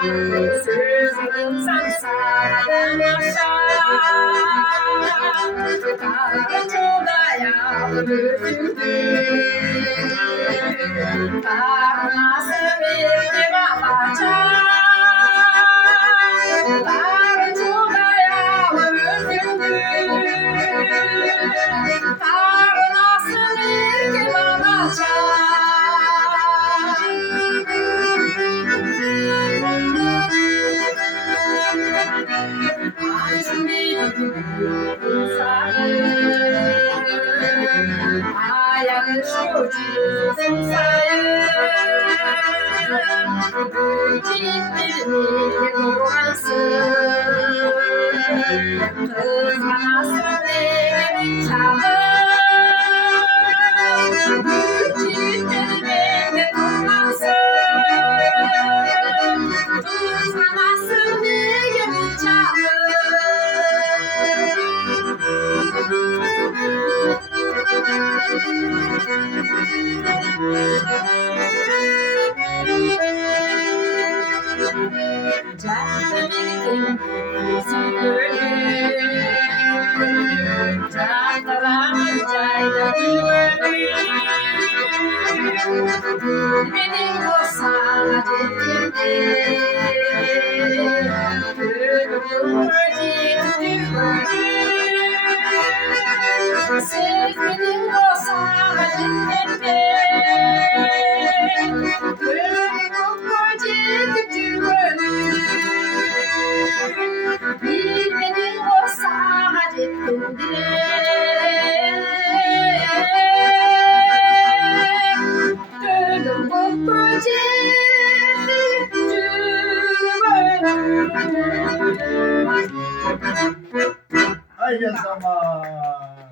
Sözüm sansardan aşağı Karıcıdaya vuruldu Parnası bir babaca Karıcıdaya vuruldu Parnası bir babaca Ayağın çocuğun sayı Ciddiğini doğransın Kız anasını çalır Ciddiğini doğransın Kız anasını çalır Benim o sadece Sevmedim o sadece Bilmedim o sadece Haydi zaman.